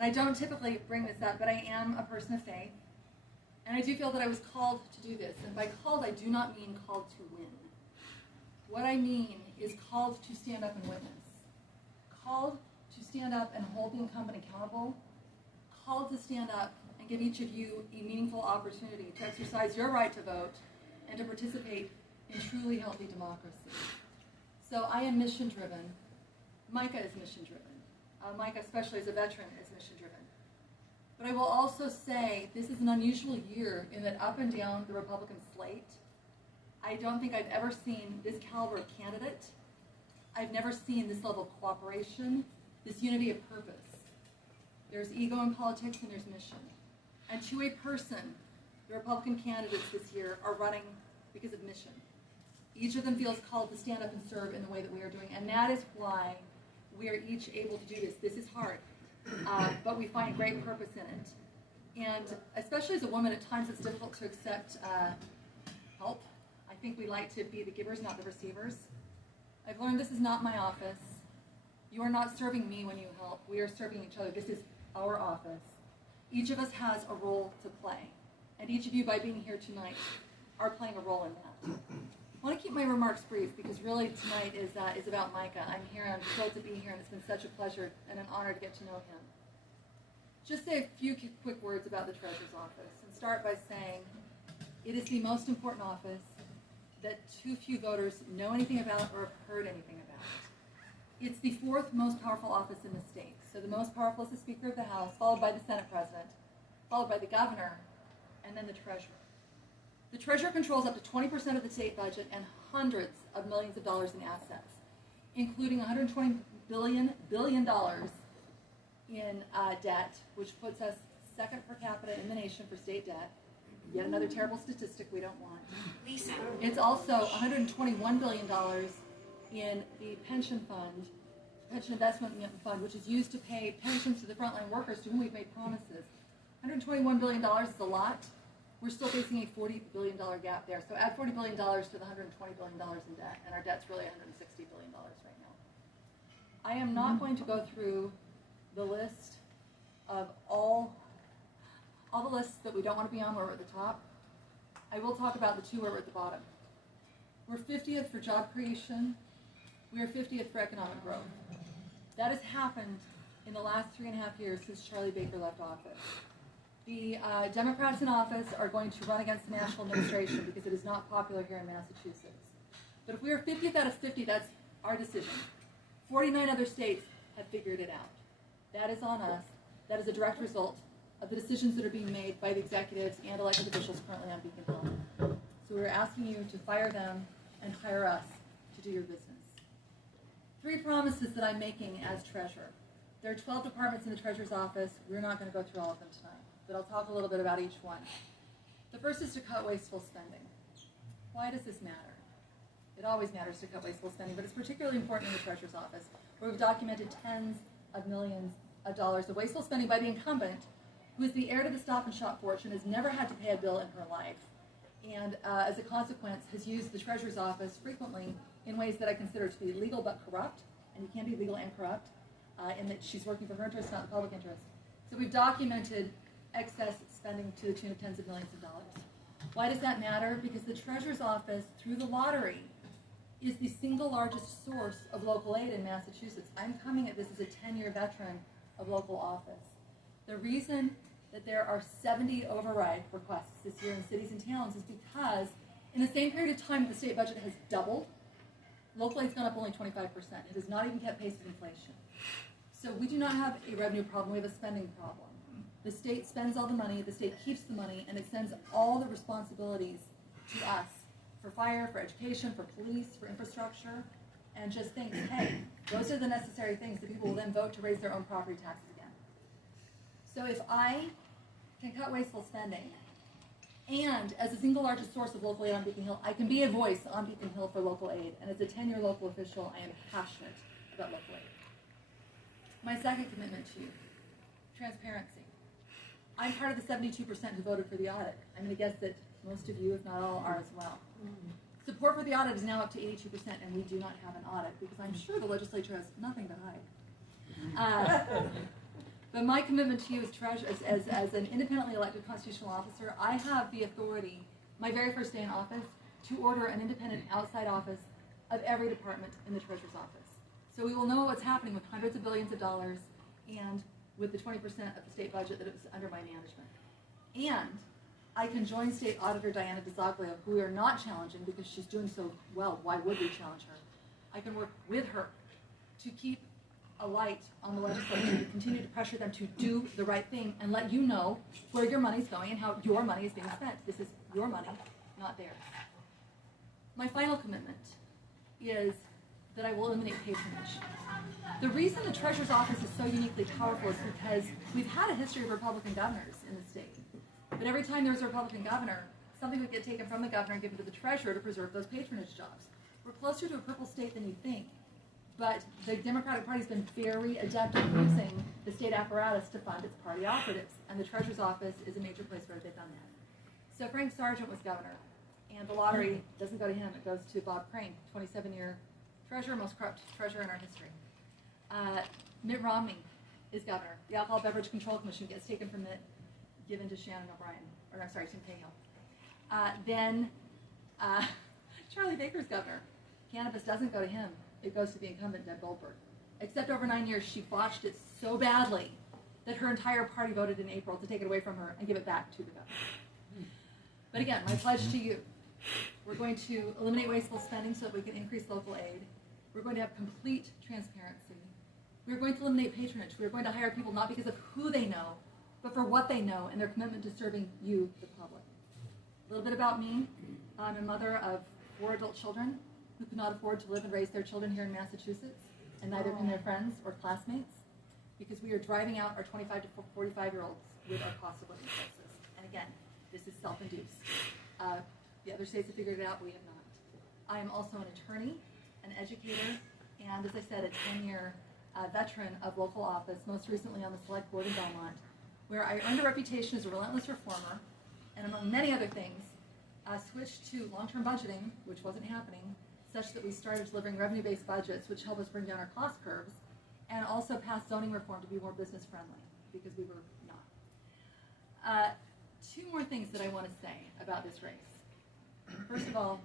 And I don't typically bring this up, but I am a person of faith. And I do feel that I was called to do this. And by called, I do not mean called to win. What I mean is called to stand up and witness. Called to stand up and hold the incumbent accountable. Called to stand up and give each of you a meaningful opportunity to exercise your right to vote and to participate in truly healthy democracy. So I am mission-driven. Micah is mission-driven. Micah, especially as a veteran, is mission-driven. But I will also say this is an unusual year in that up and down the Republican slate, I don't think I've ever seen this caliber of candidate. I've never seen this level of cooperation, this unity of purpose. There's ego in politics and there's mission. And to a person, the Republican candidates this year are running because of mission. Each of them feels called to stand up and serve in the way that we are doing. And that is why we are each able to do this. This is hard, but we find great purpose in it. And especially as a woman, at times it's difficult to accept help. I think we like to be the givers, not the receivers. I've learned this is not my office. You are not serving me when you help. We are serving each other. This is our office. Each of us has a role to play. And each of you, by being here tonight, are playing a role in that. I want to keep my remarks brief because really tonight is about Micah. I'm here, I'm thrilled to be here, and it's been such a pleasure and an honor to get to know him. Just say a few quick words about the Treasurer's Office and start by saying it is the most important office that too few voters know anything about or have heard anything about. It's the fourth most powerful office in the state. So the most powerful is the Speaker of the House, followed by the Senate President, followed by the Governor, and then the Treasurer. The Treasurer controls up to 20% of the state budget and hundreds of millions of dollars in assets, including $120 billion in debt, which puts us second per capita in the nation for state debt. Yet another terrible statistic we don't want. Lisa. It's also $121 billion in the pension fund, pension investment fund, which is used to pay pensions to the frontline workers to whom we've made promises. $121 billion is a lot. We're still facing a $40 billion gap there. So add $40 billion to the $120 billion in debt, and our debt's really $160 billion right now. I am not going to go through the list of all the lists that we don't want to be on where we're at the top. I will talk about the two where we're at the bottom. We're 50th for job creation. We are 50th for economic growth. That has happened in the last 3.5 years since Charlie Baker left office. The Democrats in office are going to run against the national administration because it is not popular here in Massachusetts. But if we are 50th out of 50, that's our decision. 49 other states have figured it out. That is on us. That is a direct result of the decisions that are being made by the executives and elected officials currently on Beacon Hill. So we're asking you to fire them and hire us to do your business. 3 promises that I'm making as treasurer. There are 12 departments in the treasurer's office. We're not going to go through all of them tonight, but I'll talk a little bit about each one. The first is to cut wasteful spending. Why does this matter? It always matters to cut wasteful spending, but it's particularly important in the treasurer's office, where we've documented tens of millions of dollars of wasteful spending by the incumbent, who is the heir to the Stop and Shop fortune, has never had to pay a bill in her life, and as a consequence has used the treasurer's office frequently in ways that I consider to be legal but corrupt, and you can't be legal and corrupt, in that she's working for her interest, not the public interest. So we've documented excess spending to the tune of tens of millions of dollars. Why does that matter? Because the treasurer's office, through the lottery, is the single largest source of local aid in Massachusetts. I'm coming at this as a 10-year veteran of local office. The reason that there are 70 override requests this year in cities and towns is because in the same period of time the state budget has doubled, local aid's gone up only 25%. It has not even kept pace with inflation. So we do not have a revenue problem, we have a spending problem. The state spends all the money, the state keeps the money, and it sends all the responsibilities to us for fire, for education, for police, for infrastructure, and just thinks, hey, those are the necessary things that people will then vote to raise their own property taxes again. So if I can cut wasteful spending, and as the single largest source of local aid on Beacon Hill, I can be a voice on Beacon Hill for local aid, and as a 10-year local official, I am passionate about local aid. My second commitment to you, transparency. I'm part of the 72% who voted for the audit. I'm going to guess that most of you, if not all, are as well. Support for the audit is now up to 82%, and we do not have an audit because I'm sure the legislature has nothing to hide. But my commitment to you as an independently elected constitutional officer, I have the authority, my very first day in office, to order an independent outside office of every department in the Treasurer's office. So we will know what's happening with hundreds of billions of dollars and with the 20% of the state budget that is under my management. And I can join State Auditor Diana DeZoglio, who we are not challenging because she's doing so well. Why would we challenge her? I can work with her to keep a light on the legislature, to continue to pressure them to do the right thing and let you know where your money's going and how your money is being spent. This is your money, not theirs. My final commitment is that I will eliminate patronage. The reason the Treasurer's office is so uniquely powerful is because we've had a history of Republican governors in the state. But every time there was a Republican governor, something would get taken from the governor and given to the Treasurer to preserve those patronage jobs. We're closer to a purple state than you think, but the Democratic Party's been very adept at using the state apparatus to fund its party operatives, and the Treasurer's office is a major place where they've done that. So Frank Sargent was governor, and the lottery doesn't go to him, it goes to Bob Crane, 27-year treasurer, most corrupt treasurer in our history. Mitt Romney is governor. The Alcoholic Beverage Control Commission gets taken from Mitt, given to Shannon O'Brien, or I'm sorry, Tim Cahill. Then Charlie Baker's governor. Cannabis doesn't go to him. It goes to the incumbent, Deb Goldberg. Except over 9 years, she botched it so badly that her entire party voted in April to take it away from her and give it back to the governor. But again, my pledge to you, we're going to eliminate wasteful spending so that we can increase local aid. We're going to have complete transparency. We're going to eliminate patronage. We're going to hire people not because of who they know, but for what they know and their commitment to serving you, the public. A little bit about me. I'm a mother of 4 adult children who could not afford to live and raise their children here in Massachusetts, and neither can their friends or classmates, because we are driving out our 25 to 45-year-olds with our cost of living crisis. And again, this is self-induced. The other states have figured it out, we have not. I am also an attorney, an educator, and as I said, a 10-year veteran of local office, most recently on the select board in Belmont, where I earned a reputation as a relentless reformer, and among many other things, switched to long-term budgeting, which wasn't happening, such that we started delivering revenue-based budgets, which helped us bring down our cost curves, and also passed zoning reform to be more business-friendly, because we were not. 2 more things that I want to say about this race. First of all,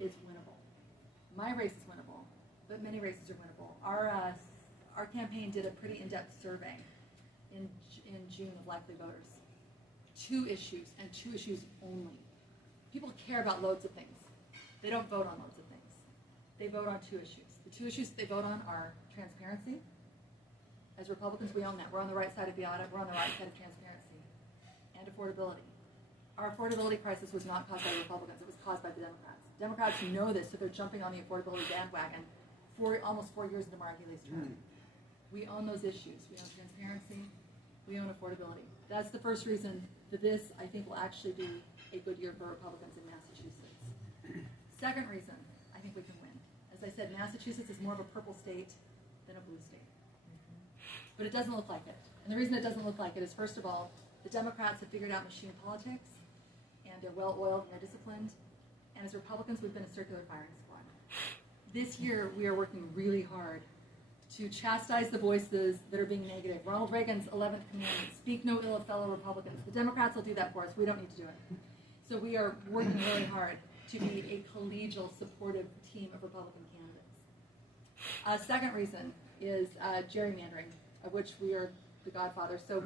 it's winnable. My race is winnable, but many races are winnable. Our campaign did a pretty in-depth survey in June of likely voters. 2 issues, and 2 issues only. People care about loads of things. They don't vote on loads of things. They vote on 2 issues. The 2 issues that they vote on are transparency. As Republicans, we own that. We're on the right side of the audit. We're on the right side of transparency. And affordability. Our affordability crisis was not caused by the Republicans. It was caused by the Democrats. Democrats know this, so they're jumping on the affordability bandwagon for almost 4 years into Maura Healey's term. We own those issues. We own transparency. We own affordability. That's the first reason that this, I think, will actually be a good year for Republicans in Massachusetts. Second reason I think we can win. As I said, Massachusetts is more of a purple state than a blue state. But it doesn't look like it. And the reason it doesn't look like it is, first of all, the Democrats have figured out machine politics, and they're well-oiled and they're disciplined. And as Republicans, we've been a circular firing squad. This year, we are working really hard to chastise the voices that are being negative. Ronald Reagan's 11th commandment, speak no ill of fellow Republicans. The Democrats will do that for us. We don't need to do it. So we are working really hard to be a collegial, supportive team of Republican candidates. Second reason is gerrymandering, of which we are the godfather. So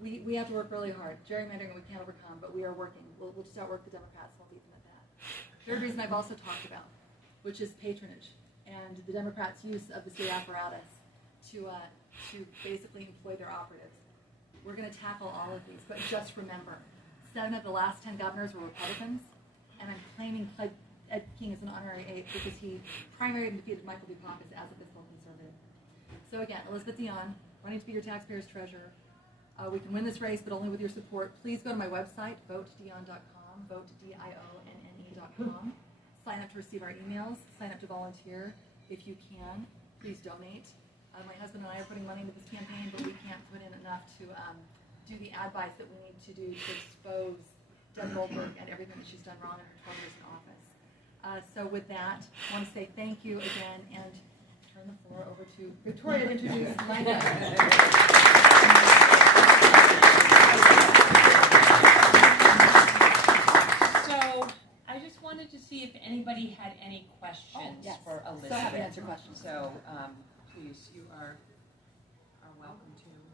we have to work really hard. Gerrymandering we can't overcome, but we are working. We'll just outwork the Democrats. We'll beat them at that. Third reason I've also talked about, which is patronage and the Democrats' use of the state apparatus to basically employ their operatives. We're going to tackle all of these, but just remember, 7 of the last 10 governors were Republicans, and I'm claiming Ed King as an honorary 8th because he primarily defeated Michael Dukakis as a fiscal conservative. So again, Elizabeth Dionne, running to be your taxpayers' treasurer. We can win this race, but only with your support. Please go to my website, votedionne.com, votedionne.com. Sign up to receive our emails. Sign up to volunteer if you can. Please donate. My husband and I are putting money into this campaign, but we can't put in enough to do the ad buys that we need to do to expose Deb Goldberg and everything that she's done wrong in her 12 years in office. So with that, I want to say thank you again and turn the floor over to Victoria to introduce my guest. anybody had any questions yes. for Elizabeth? So happy to answer questions. So please, you are welcome to.